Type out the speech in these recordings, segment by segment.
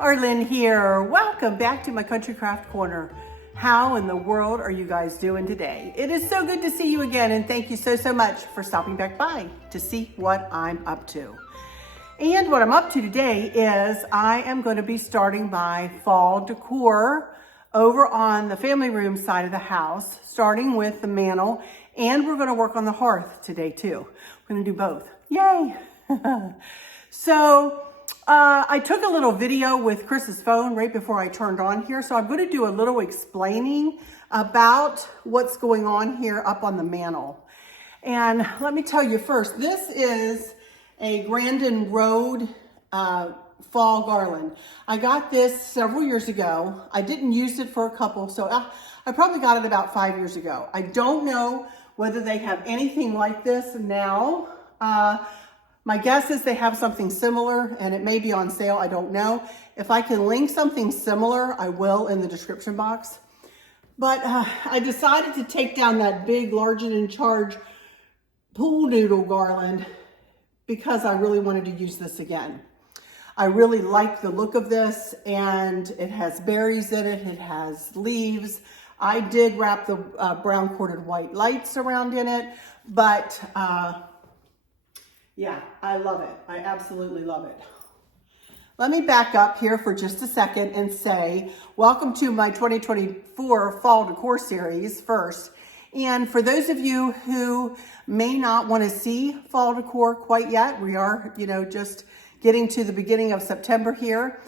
Arlynn here. Welcome back to my Country Craft Corner. How in the world are you guys doing today? It is so good to see you again, and thank you so much for stopping back by to see what I'm up to. And what I'm up to today is I am going to be starting my fall decor over on the family room side of the house, starting with the mantel, and we're going to work on the hearth today too. We're going to do both. Yay! So I took a little video with Chris's phone right before I turned on here. So I'm going to do a little explaining about what's going on here up on the mantel. And let me tell you first, this is a Grandin Road fall garland. I got this several years ago. I didn't use it for a couple, so I probably got it about 5 years ago. I don't know whether they have anything like this now. My guess is they have something similar, and it may be on sale. I don't know. If I can link something similar, I will in the description box. But I decided to take down that big Large and in Charge pool noodle garland because I really wanted to use this again. I really like the look of this, and it has berries in it. It has leaves. I did wrap the brown corded white lights around in it, but yeah, I love it. I absolutely love it. Let me back up here for just a second and say, welcome to my 2024 Fall Decor Series first. And for those of you who may not want to see fall decor quite yet, we are, just getting to the beginning of September here.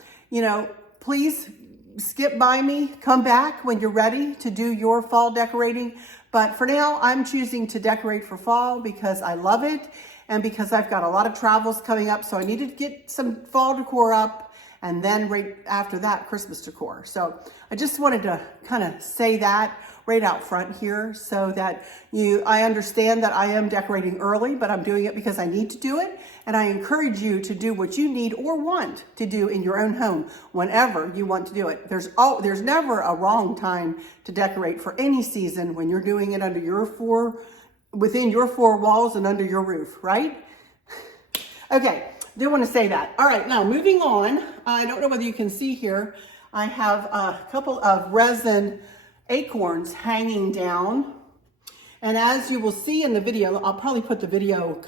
Please skip by me, come back when you're ready to do your fall decorating. But for now, I'm choosing to decorate for fall because I love it. And because I've got a lot of travels coming up, so I need to get some fall decor up, and then right after that, Christmas decor. So I just wanted to kind of say that right out front here so that I understand that I am decorating early, but I'm doing it because I need to do it. And I encourage you to do what you need or want to do in your own home whenever you want to do it. There's never a wrong time to decorate for any season when you're doing it within your four walls and under your roof, right? Okay, do want to say that. All right, now moving on. I don't know whether you can see here, I have a couple of resin acorns hanging down. And as you will see in the video, I'll probably put the video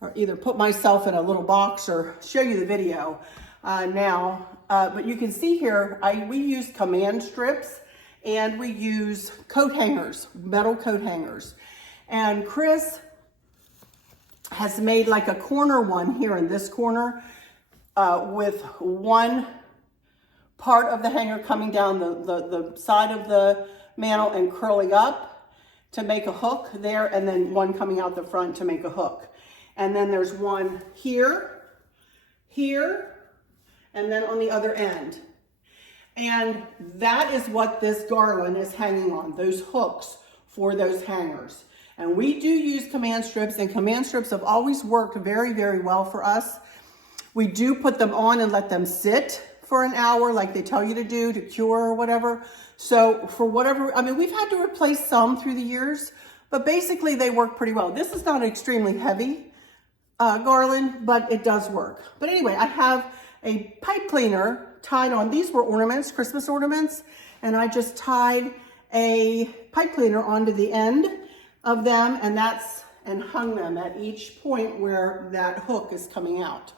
or either put myself in a little box or show you the video now. But you can see here, we use command strips and we use coat hangers, metal coat hangers. And Chris has made like a corner one here in this corner with one part of the hanger coming down the side of the mantel and curling up to make a hook there, and then one coming out the front to make a hook. And then there's one here, and then on the other end. And that is what this garland is hanging on, those hooks for those hangers. And we do use command strips, and command strips have always worked very, very well for us. We do put them on and let them sit for an hour like they tell you to do to cure or whatever. So for whatever, we've had to replace some through the years, but basically they work pretty well. This is not an extremely heavy garland, but it does work. But anyway, I have a pipe cleaner tied on. These were ornaments, Christmas ornaments, and I just tied a pipe cleaner onto the end of them, and hung them at each point where that hook is coming out.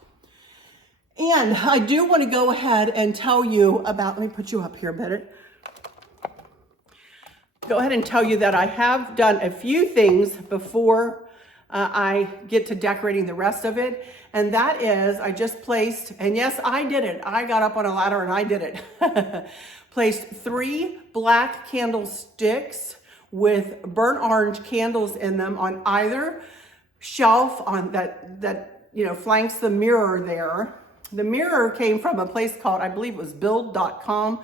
And I do want to go ahead and tell you about, let me put you up here a minute. Go ahead and tell you that I have done a few things before I get to decorating the rest of it. And that is, I just placed, and yes, I did it. I got up on a ladder and I did it. Placed 3 black candlesticks with burnt orange candles in them on either shelf on that flanks the mirror there. The mirror came from a place called, I believe it was build.com,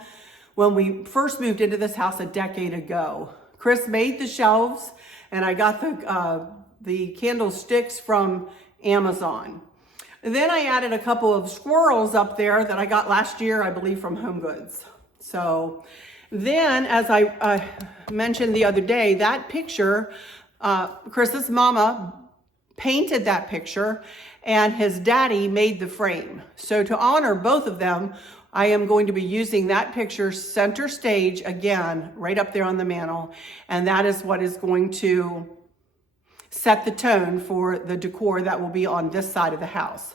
when we first moved into this house a decade ago. Chris made the shelves, and I got the candlesticks from Amazon. Then I added a couple of squirrels up there that I got last year, I believe, from Home Goods. So then, as I mentioned the other day, that picture, Chris's mama painted that picture and his daddy made the frame. So to honor both of them, I am going to be using that picture center stage again, right up there on the mantle. And that is what is going to set the tone for the decor that will be on this side of the house.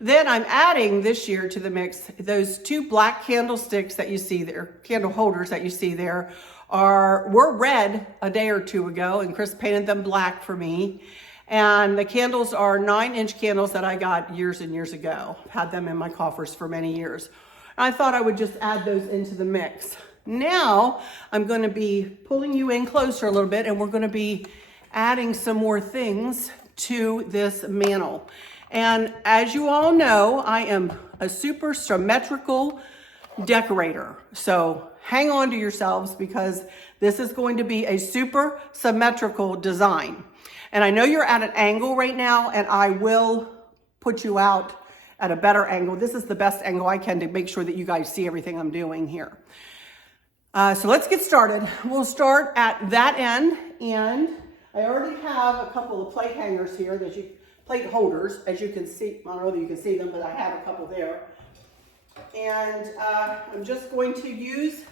Then I'm adding this year to the mix, those two black candlesticks that you see there, candle holders that you see there, were red a day or two ago, and Chris painted them black for me. And the candles are 9-inch candles that I got years and years ago. I've had them in my coffers for many years. I thought I would just add those into the mix. Now I'm going to be pulling you in closer a little bit, and we're going to be adding some more things to this mantle. And as you all know, I am a super symmetrical decorator. So hang on to yourselves, because this is going to be a super symmetrical design. And I know you're at an angle right now, and I will put you out at a better angle. This is the best angle I can to make sure that you guys see everything I'm doing here. So let's get started. We'll start at that end, and I already have a couple of plate hangers here plate holders, as you can see. I don't know whether you can see them, but I have a couple there. And I'm just going to use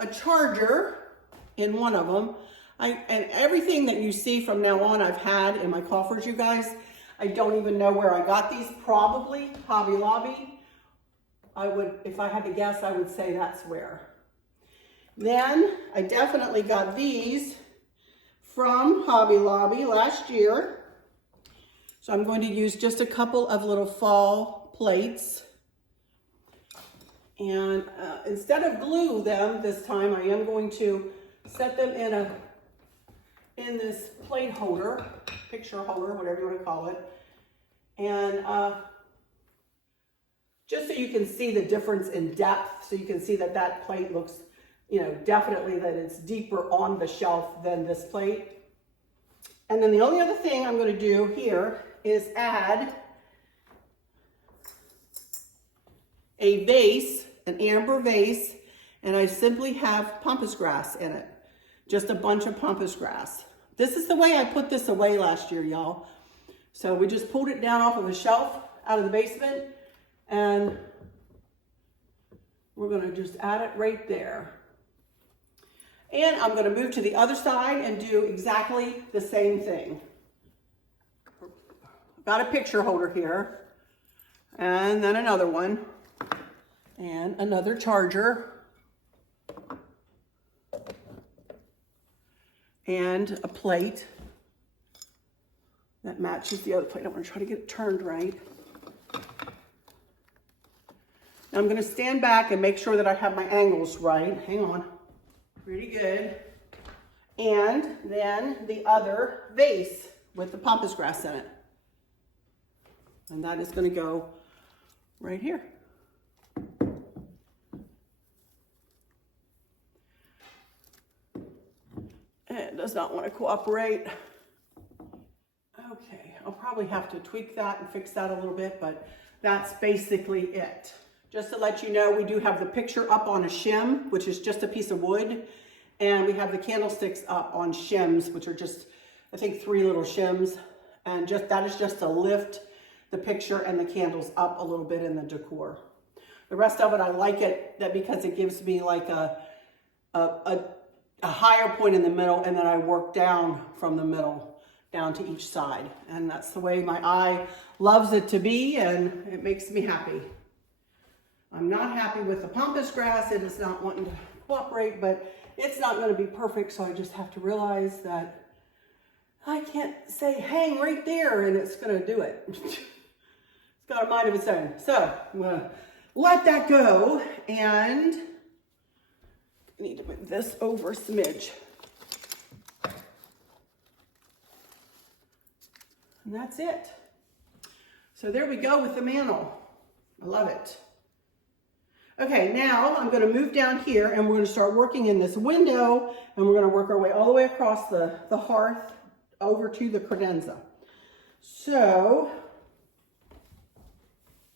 a charger in one of them. And everything that you see from now on I've had in my coffers, you guys. I don't even know where I got these. Probably Hobby Lobby. If I had to guess, I would say that's where. Then I definitely got these from Hobby Lobby last year. So I'm going to use just a couple of little fall plates. And instead of glue them this time, I am going to set them in this plate holder, picture holder, whatever you want to call it. And just so you can see the difference in depth, so you can see that that plate looks, definitely that it's deeper on the shelf than this plate. And then the only other thing I'm going to do here is add a vase, an amber vase, and I simply have pampas grass in it. Just a bunch of pampas grass. This is the way I put this away last year, y'all. So we just pulled it down off of a shelf out of the basement, and we're going to just add it right there. And I'm going to move to the other side and do exactly the same thing. Got a picture holder here, and then another one, and another charger, and a plate that matches the other plate. I'm going to try to get it turned right. Now I'm going to stand back and make sure that I have my angles right. Hang on. Pretty good. And then the other vase with the pampas grass in it. And that is going to go right here. It does not want to cooperate. Okay, I'll probably have to tweak that and fix that a little bit, but that's basically it. Just to let you know, we do have the picture up on a shim, which is just a piece of wood, and we have the candlesticks up on shims, which are just, I think, 3 little shims, and that is just to lift the picture and the candles up a little bit in the decor. The rest of it, I like it because it gives me like a higher point in the middle, and then I work down from the middle down to each side. And that's the way my eye loves it to be, and it makes me happy. I'm not happy with the pampas grass. It is not wanting to cooperate, but it's not going to be perfect, so I just have to realize that I can't say hang right there and it's going to do it. It's got a mind of its own. So I'm going to let that go, and I need to move this over a smidge. And that's it. So there we go with the mantle. I love it. Okay, now I'm going to move down here, and we're going to start working in this window, and we're going to work our way all the way across the hearth over to the credenza. So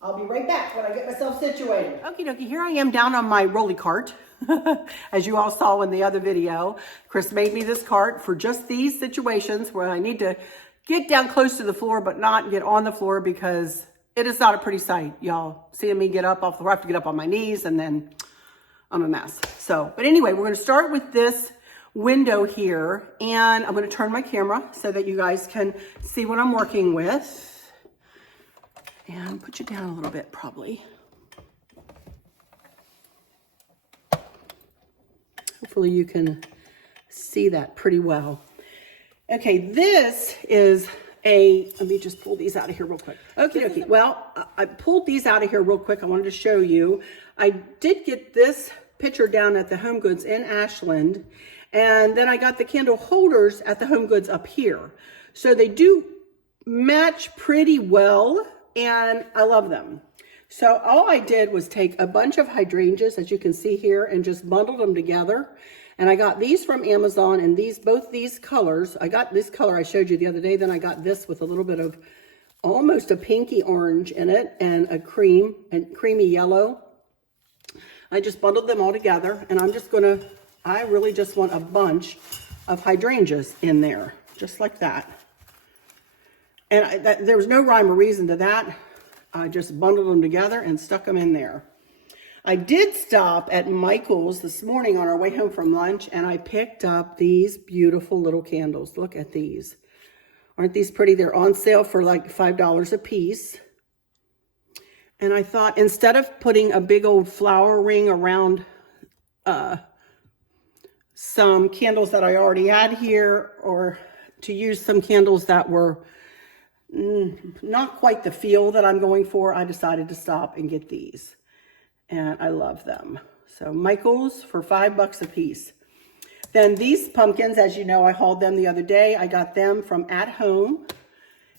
I'll be right back when I get myself situated. Okie dokie, here I am down on my rolly cart. As you all saw in the other video, Chris made me this cart for just these situations where I need to get down close to the floor but not get on the floor, because it is not a pretty sight, y'all. Seeing me get up off the floor, I have to get up on my knees, and then I'm a mess. So, but anyway, we're gonna start with this window here, and I'm gonna turn my camera so that you guys can see what I'm working with. And put you down a little bit, probably. Hopefully you can see that pretty well. Okay, this is let me just pull these out of here real quick. Okay, well, I pulled these out of here real quick. I wanted to show you. I did get this picture down at the Home Goods in Ashland, and then I got the candle holders at the Home Goods up here. So they do match pretty well, and I love them. So all I did was take a bunch of hydrangeas, as you can see here, and just bundled them together. And I got these from Amazon, and both these colors. I got this color I showed you the other day, then I got this with a little bit of almost a pinky orange in it, and a creamy yellow. I just bundled them all together, and I really just want a bunch of hydrangeas in there, just like that. And there was no rhyme or reason to that. I just bundled them together and stuck them in there. I did stop at Michael's this morning on our way home from lunch, and I picked up these beautiful little candles. Look at these. Aren't these pretty? They're on sale for like $5 a piece. And I thought, instead of putting a big old flower ring around some candles that I already had here, or to use some candles that were not quite the feel that I'm going for, I decided to stop and get these. And I love them. So Michael's for $5 a piece. Then these pumpkins, as you know, I hauled them the other day. I got them from At Home,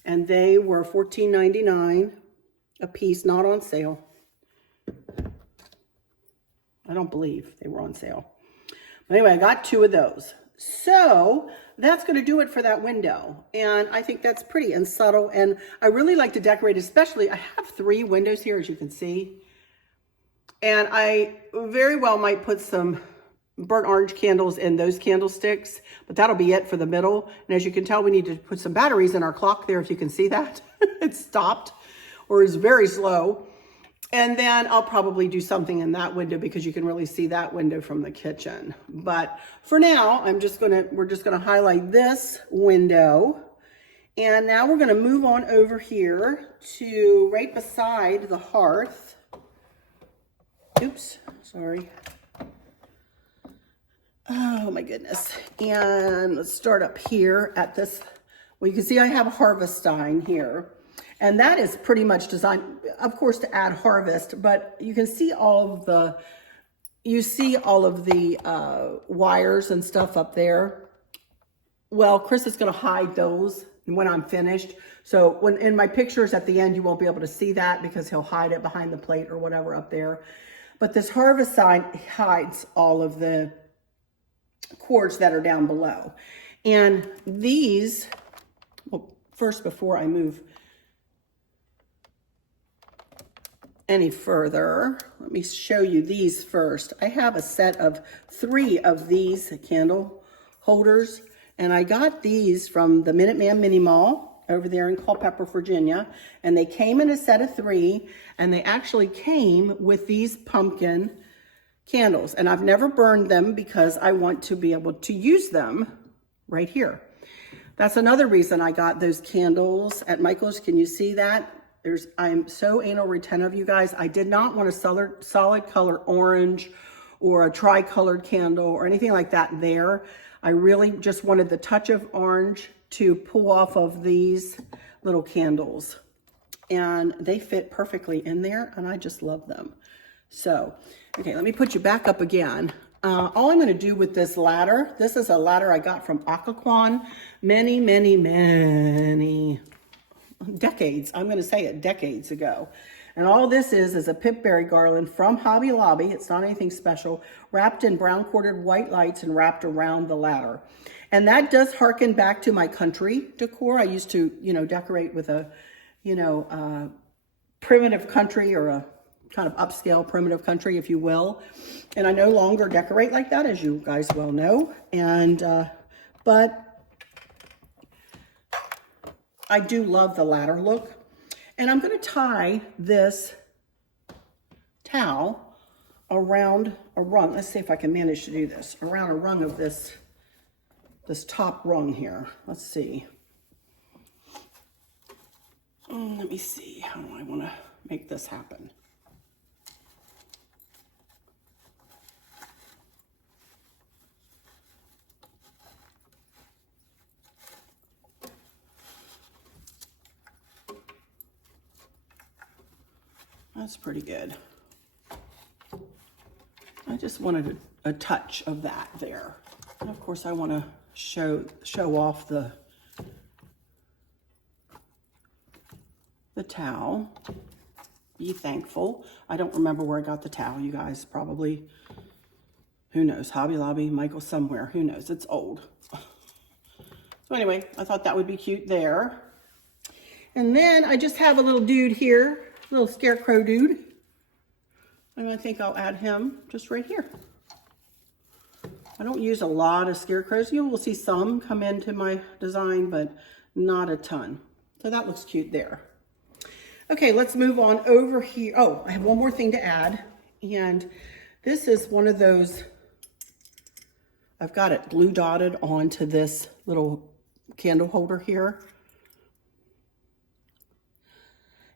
and they were $14.99 a piece, not on sale. I don't believe they were on sale. But anyway, I got 2 of those. So that's going to do it for that window. And I think that's pretty and subtle. And I really like to decorate, especially, I have 3 windows here, as you can see. And I very well might put some burnt orange candles in those candlesticks, but that'll be it for the middle. And as you can tell, we need to put some batteries in our clock there, if you can see that. It stopped, or is very slow. And then I'll probably do something in that window, because you can really see that window from the kitchen. But for now, we're just gonna highlight this window. And now we're gonna move on over here to right beside the hearth. Oops, sorry. Oh my goodness. And let's start up here at this. Well, you can see I have a Harvestine here. And that is pretty much designed, of course, to add harvest, but you can see all of the, wires and stuff up there. Well, Chris is going to hide those when I'm finished. So when in my pictures at the end, you won't be able to see that, because he'll hide it behind the plate or whatever up there. But this Harvestine hides all of the cords that are down below. And these, well, first, before I move any further, let me show you these first. I have a set of 3 of these candle holders, and I got these from the Minuteman Mini Mall over there in Culpeper, Virginia, and they came in a set of 3, and they actually came with these pumpkin candles, and I've never burned them because I want to be able to use them right here. That's another reason I got those candles at Michael's. Can you see that? I'm so anal retentive, you guys. I did not want a solid color orange or a tri-colored candle or anything like that there. I really just wanted the touch of orange to pull off of these little candles. And they fit perfectly in there, and I just love them. So, okay, let me put you back up again. All I'm going to do with this ladder, this is a ladder I got from Occoquan many decades, I'm going to say it, decades ago. And all this is a pipberry garland from Hobby Lobby. It's not anything special, wrapped in brown corded white lights and wrapped around the ladder. And that does harken back to my country decor. I used to, decorate with a, primitive country, or a kind of upscale primitive country, if you will. And I no longer decorate like that, as you guys well know. And, but I do love the ladder look. And I'm going to tie this towel around a rung. Let's see if I can manage to do this. Around a rung of this top rung here. Let's see. Let me see. How do I want to make this happen? That's pretty good. I just wanted a touch of that there. And of course I want to show off the towel. Be thankful. I don't remember where I got the towel, you guys. Probably, who knows, Hobby Lobby, Michael somewhere, who knows, it's old. So anyway, I thought that would be cute there. And then I just have a little dude here, little scarecrow dude. And I think I'll add him just right here. I don't use a lot of scarecrows. You will see some come into my design, but not a ton. So that looks cute there. Okay, let's move on over here. Oh, I have one more thing to add. And this is one of those, I've got it glue dotted onto this little candle holder here.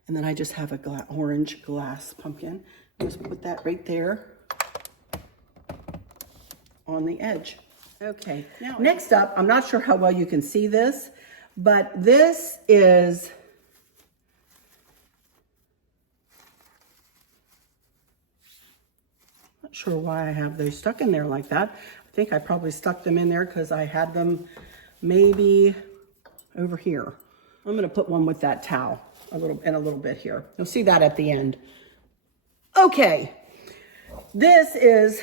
And then I just have a orange glass pumpkin. Just put that right there on the edge. Okay, now next up, I'm not sure how well you can see this, but this is not sure why I have those stuck in there like that. I think I probably stuck them in there because I had them maybe over here. I'm going to put one with that towel a little bit here. You'll see that at the end. Okay, this is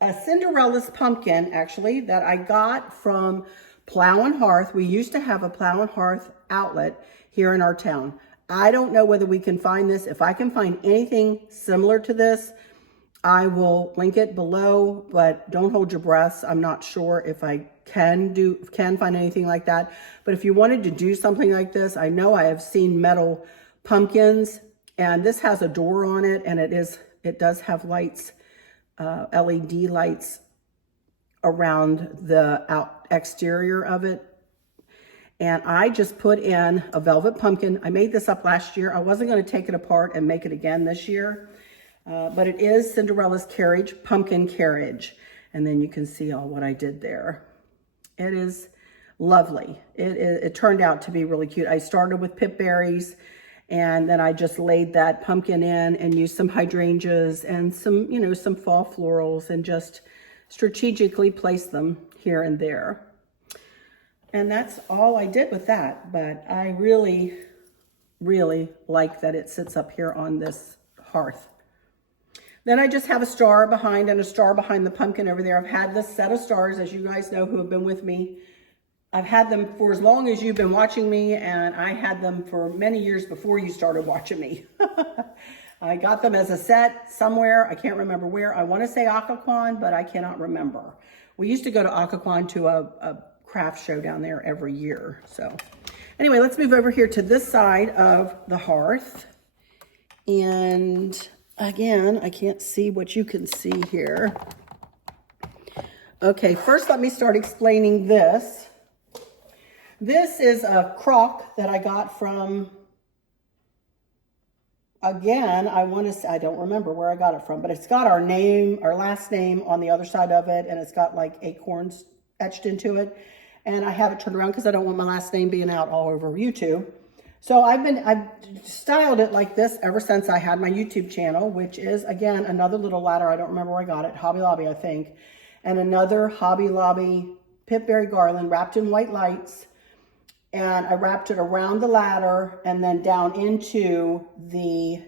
a Cinderella's pumpkin, actually, that I got from Plow and Hearth. We used to have a Plow and Hearth outlet here in our town. I don't know whether we can find this. If I can find anything similar to this, I will link it below, but don't hold your breaths. I'm not sure if I can find anything like that. But if you wanted to do something like this, I know I have seen metal pumpkins, and this has a door on it, and it does have lights, LED lights around the exterior of it. And I just put in a velvet pumpkin. I made this up last year. I wasn't going to take it apart and make it again this year. But it is Cinderella's Carriage, Pumpkin Carriage. And then you can see all what I did there. It is lovely. It turned out to be really cute. I started with pip berries, and then I just laid that pumpkin in and used some hydrangeas and some, some fall florals, and just strategically placed them here and there. And that's all I did with that. But I really, really like that it sits up here on this hearth. Then I just have a star behind, and a star behind the pumpkin over there. I've had this set of stars, as you guys know who have been with me. I've had them for as long as you've been watching me, and I had them for many years before you started watching me. I got them as a set somewhere. I can't remember where. I want to say Occoquan, but I cannot remember. We used to go to Occoquan to a craft show down there every year. So anyway, let's move over here to this side of the hearth. And again, I can't see what you can see here. Okay, first let me start explaining this. This is a Croc that I got from, again, I don't remember where I got it from, but it's got our name, our last name on the other side of it, and it's got like acorns etched into it. And I have it turned around because I don't want my last name being out all over YouTube. So I've styled it like this ever since I had my YouTube channel, which is, again, another little ladder. I don't remember where I got it. Hobby Lobby, I think. And another Hobby Lobby pipberry garland wrapped in white lights. And I wrapped it around the ladder and then down into the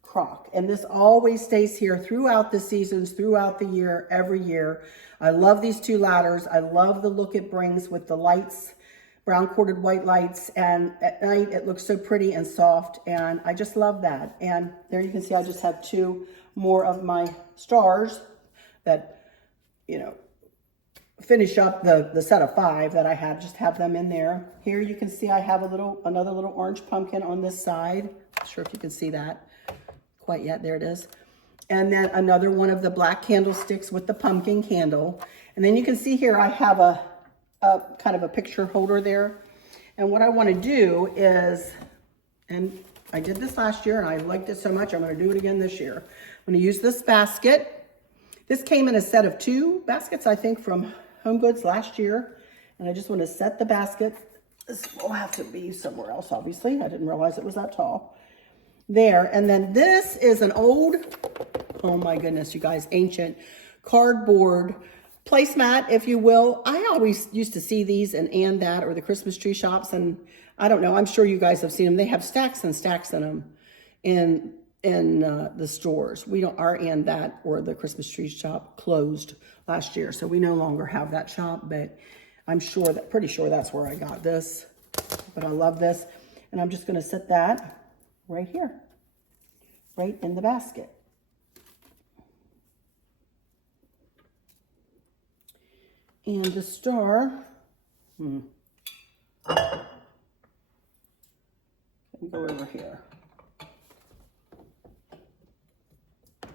Croc. And this always stays here throughout the seasons, throughout the year, every year. I love these two ladders. I love the look it brings with the lights. brown corded white lights, and at night it looks so pretty and soft, and I just love that. And there you can see I just have 2 more of my stars that, you know, finish up the set of 5 that I have, just have them in there. Here you can see I have another little orange pumpkin on this side. Not sure if you can see that quite yet. There it is. And then another one of the black candlesticks with the pumpkin candle. And then you can see here I have a kind of a picture holder there. And what I want to do is, and I did this last year and I liked it so much, I'm going to do it again this year. I'm going to use this basket. This came in a set of 2 baskets, I think, from Home Goods last year. And I just want to set the basket. This will have to be somewhere else, obviously. I didn't realize it was that tall. There. And then this is an old, oh my goodness, you guys, ancient cardboard placemat, if you will. I always used to see these in And That or the Christmas tree shops, and I don't know, I'm sure you guys have seen them. They have stacks and stacks in them in the stores. We don't, our And That or the Christmas tree shop closed last year, so we no longer have that shop, but I'm sure that, pretty sure that's where I got this. But I love this, and I'm just going to set that right here, right in the basket. And the star, let me go over here.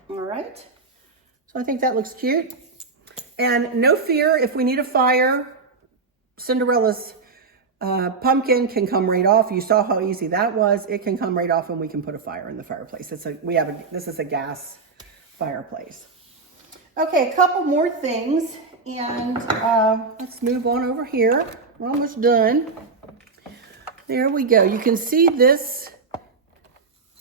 All right, so I think that looks cute. And no fear, if we need a fire, Cinderella's pumpkin can come right off. You saw how easy that was. It can come right off and we can put a fire in the fireplace. This is a gas fireplace. Okay, a couple more things. And let's move on over here. We're almost done. There we go. You can see this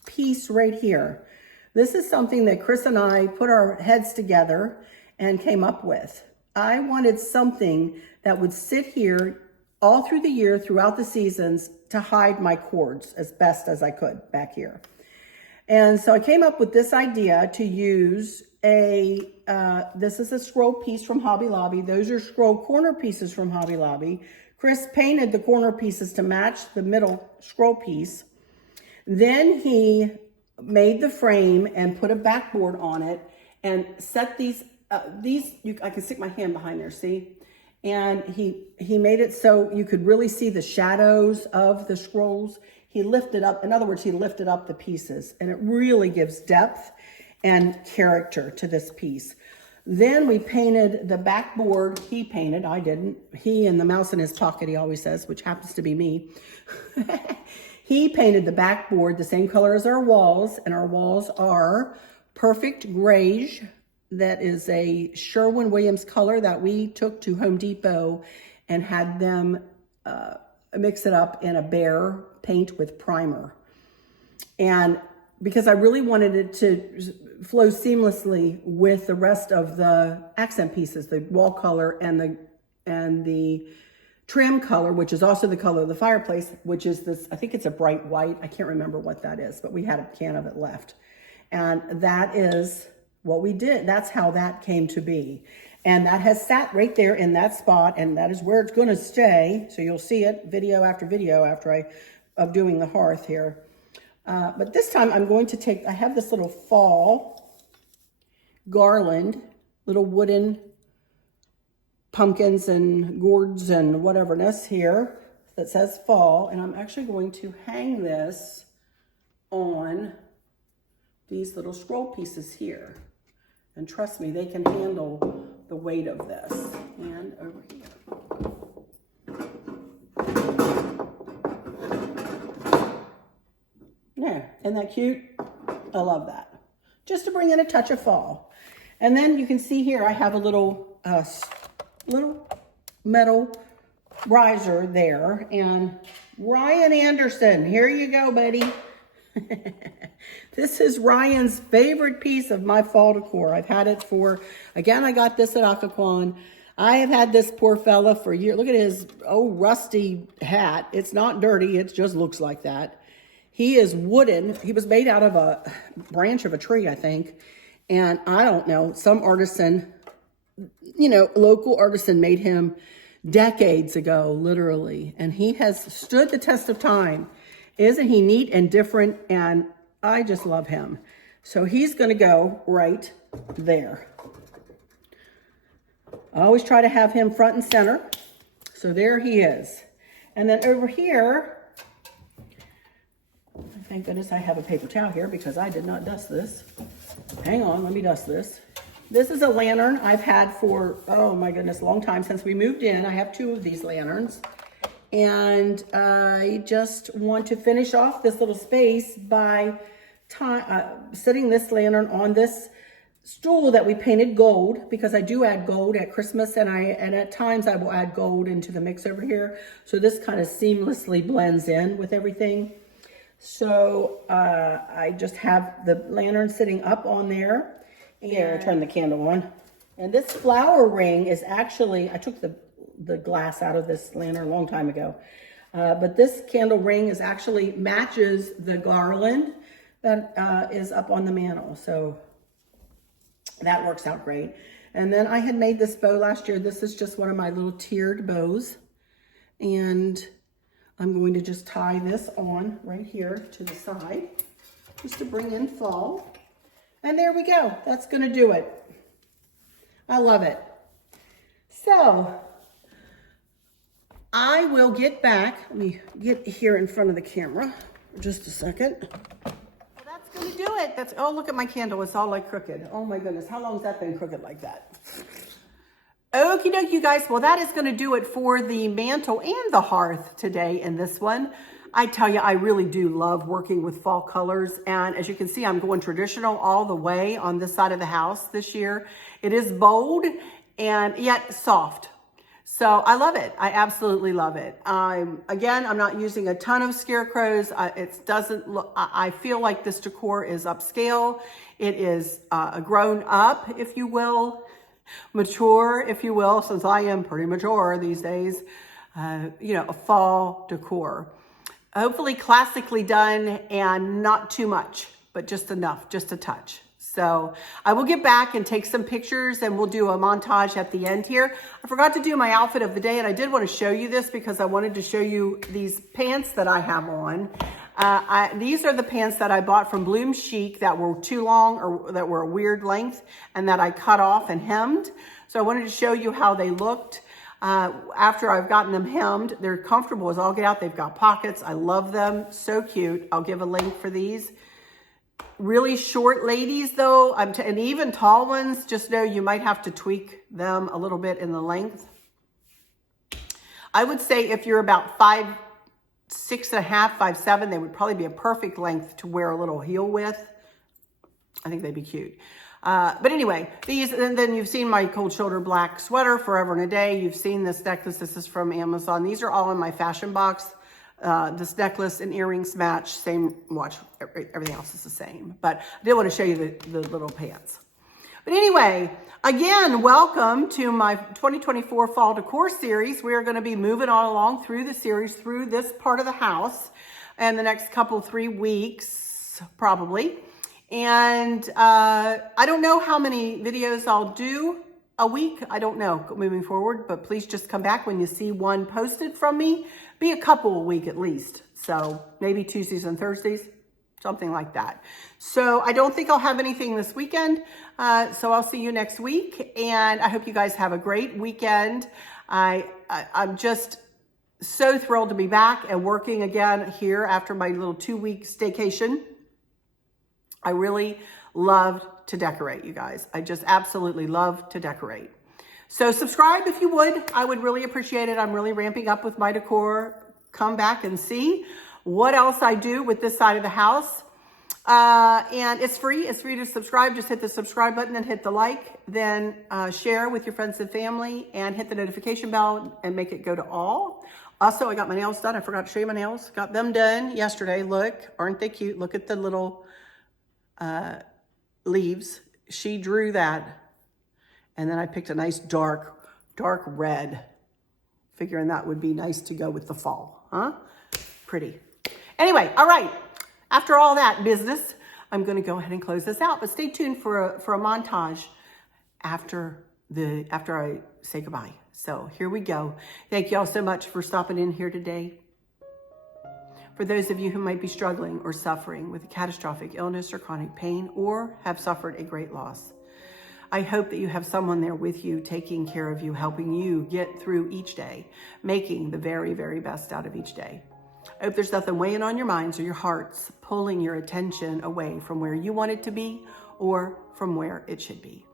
piece right here. This is something that Chris and I put our heads together and came up with. I wanted something that would sit here all through the year, throughout the seasons, to hide my cords as best as I could back here. And so I came up with this idea to use this is a scroll piece from Hobby Lobby. Those are scroll corner pieces from Hobby Lobby. Chris painted the corner pieces to match the middle scroll piece. Then he made the frame and put a backboard on it and set these, I can stick my hand behind there, see? And he made it so you could really see the shadows of the scrolls. He lifted up, in other words, he lifted up the pieces, and it really gives depth and character to this piece. Then we painted the backboard. He painted, I didn't. He and the mouse in his pocket, he always says, which happens to be me. He painted the backboard the same color as our walls, and our walls are perfect Greige. That is a Sherwin Williams color that we took to Home Depot and had them mix it up in a Behr paint with primer. And because I really wanted it to flow seamlessly with the rest of the accent pieces, the wall color and the trim color, which is also the color of the fireplace, which is this, I think it's a bright white. I can't remember what that is, but we had a can of it left. And that is what we did. That's how that came to be. And that has sat right there in that spot, and that is where it's going to stay. So you'll see it video after of doing the hearth here. But this time I'm going to take, I have this little fall garland, little wooden pumpkins and gourds and whateverness here that says fall. And I'm actually going to hang this on these little scroll pieces here. And trust me, they can handle the weight of this. And over here. There, isn't that cute? I love that. Just to bring in a touch of fall. And then you can see here, I have a little metal riser there. And Ryan Anderson, here you go, buddy. This is Ryan's favorite piece of my fall decor. I've had it for, again, I got this at Occoquan. I have had this poor fella for years. Look at his old rusty hat. It's not dirty. It just looks like that. He is wooden. He was made out of a branch of a tree, I think. And I don't know, some artisan, you know, local artisan made him decades ago, literally. And he has stood the test of time. Isn't he neat and different? And I just love him. So he's going to go right there. I always try to have him front and center. So there he is. And then over here, thank goodness I have a paper towel here because I did not dust this. Hang on, let me dust this. This is a lantern I've had for, oh my goodness, a long time since we moved in. I have 2 of these lanterns. And I just want to finish off this little space by setting this lantern on this stool that we painted gold, because I do add gold at Christmas, and at times I will add gold into the mix over here. So this kind of seamlessly blends in with everything. So I just have the lantern sitting up on there. Here, turn the candle on. And this flower ring is actually, I took the glass out of this lantern a long time ago. But this candle ring is actually matches the garland that is up on the mantle. So that works out great. And then I had made this bow last year. This is just one of my little tiered bows. And I'm going to just tie this on right here to the side, just to bring in fall. And there we go. That's going to do it. I love it. So I will get back. Let me get here in front of the camera for just a second. Well, that's going to do it. Oh, look at my candle. It's all like crooked. Oh my goodness. How long has that been crooked like that? Okie dokie, you guys. Well, that is going to do it for the mantle and the hearth today in this one. I tell you, I really do love working with fall colors. And as you can see, I'm going traditional all the way on this side of the house this year. It is bold and yet soft. So I love it. I absolutely love it. Again, I'm not using a ton of scarecrows. It doesn't look, I feel like this decor is upscale. It is grown up, if you will, mature, if you will, since I am pretty mature these days. You know, a fall decor. Hopefully classically done and not too much, but just enough, just a touch. So I will get back and take some pictures, and we'll do a montage at the end here. I forgot to do my outfit of the day, and I did want to show you this because I wanted to show you these pants that I have on. These are the pants that I bought from BloomChic that were too long or that were a weird length and that I cut off and hemmed. So I wanted to show you how they looked. After I've gotten them hemmed, they're comfortable as all get out. They've got pockets. I love them. So cute. I'll give a link for these. Really short ladies though, and even tall ones, just know you might have to tweak them a little bit in the length. I would say if you're about 5'6.5", 5'7", they would probably be a perfect length to wear a little heel with. I think they'd be cute. But anyway, these, and then you've seen my cold shoulder black sweater, Forever and a Day. You've seen this necklace. This is from Amazon. These are all in my fashion box. This necklace and earrings match, same watch, everything else is the same. But I did want to show you the little pants. But anyway, again, welcome to my 2024 Fall Decor Series. We are going to be moving on along through the series, through this part of the house, in the next 3 weeks, probably. And I don't know how many videos I'll do a week. I don't know moving forward, but please just come back when you see one posted from me. Be a couple a week at least. So maybe Tuesdays and Thursdays, something like that. So I don't think I'll have anything this weekend. So I'll see you next week. And I hope you guys have a great weekend. I'm just so thrilled to be back and working again here after my little 2-week staycation. I really loved to decorate, you guys. I just absolutely love to decorate. So subscribe if you would. I would really appreciate it. I'm really ramping up with my decor. Come back and see what else I do with this side of the house. And it's free. It's free to subscribe. Just hit the subscribe button and hit the like. Then share with your friends and family and hit the notification bell and make it go to all. Also, I got my nails done. I forgot to show you my nails. Got them done yesterday. Look, aren't they cute? Look at the little leaves. She drew that. And then I picked a nice dark red, figuring that would be nice to go with the fall, huh? Pretty. Anyway, all right. After all that business, I'm going to go ahead and close this out. But stay tuned for a montage after I say goodbye. So here we go. Thank you all so much for stopping in here today. For those of you who might be struggling or suffering with a catastrophic illness or chronic pain, or have suffered a great loss, I hope that you have someone there with you, taking care of you, helping you get through each day, making the very, very best out of each day. I hope there's nothing weighing on your minds or your hearts, pulling your attention away from where you want it to be or from where it should be.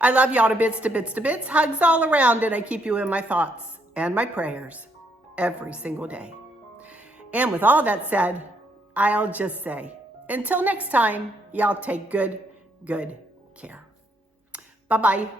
I love y'all to bits, to bits, to bits. Hugs all around, and I keep you in my thoughts and my prayers every single day. And with all that said, I'll just say, until next time, y'all take good care. Bye-bye.